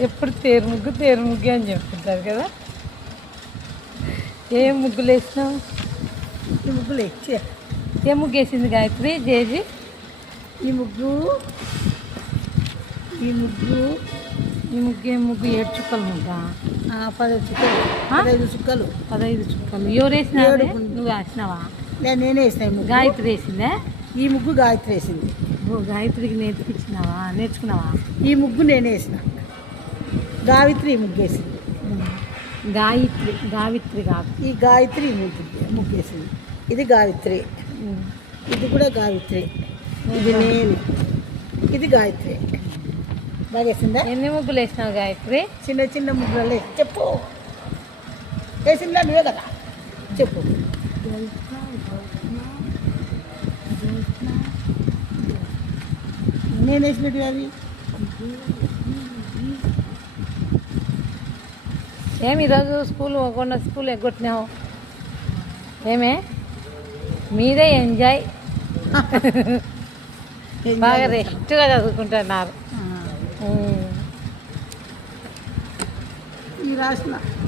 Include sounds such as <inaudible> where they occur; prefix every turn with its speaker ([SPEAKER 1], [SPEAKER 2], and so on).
[SPEAKER 1] ఎప్పుడు తేరు ముగ్గు తేరు ముగ్గు అని చెప్తుంటారు కదా? ఏ ముగ్గులు వేసినావు?
[SPEAKER 2] ఈ ముగ్గులు ఇచ్చే
[SPEAKER 1] ఏ ముగ్గు వేసింది గాయత్రి జేజీ?
[SPEAKER 2] ఈ ముగ్గు ఈ ముగ్గు
[SPEAKER 1] ఈ ముగ్గు ఏ ముగ్గు? ఏడు చుక్కల ముగ్గా?
[SPEAKER 2] పదహైదు చుక్కలు. పదహైదు చుక్కలు.
[SPEAKER 1] పదహైదు చుక్కలు. ఎవరు
[SPEAKER 2] గుండు.
[SPEAKER 1] నువ్వు వేసినావా?
[SPEAKER 2] నేనే వేసిన
[SPEAKER 1] గాయత్రి వేసిందే?
[SPEAKER 2] ఈ ముగ్గు గాయత్రి వేసింది.
[SPEAKER 1] గాయత్రికి నేర్పించినావా? నేర్చుకున్నావా?
[SPEAKER 2] ఈ ముగ్గు నేనే వేసిన. గావిత్రి ఈ ముగ్గు వేసింది
[SPEAKER 1] గాయత్రి గావిత్రి కాదు
[SPEAKER 2] ఈ గాయత్రి ముగ్గు ముగ్గు వేసింది ఇది గాయత్రి. ఇది కూడా గాయత్రి. ఇది నేను. ఇది గాయత్రి. బాగా వేసిందా?
[SPEAKER 1] ఎన్ని ముగ్గులు వేసినావు గాయత్రి?
[SPEAKER 2] చిన్న చిన్న ముగ్గులలో చెప్పు. వేసిందా నువ్వే కదా? చెప్పు. నేను వేసినట్టు అవి?
[SPEAKER 1] ఏమి ఈరోజు స్కూల్ పోకుండా స్కూల్ ఎగ్గొట్టినావు? ఏమే? మీరే ఎంజాయ్. <laughs> బాగా రెస్ట్గా చదువుకుంటున్నారు.
[SPEAKER 2] రాసిన.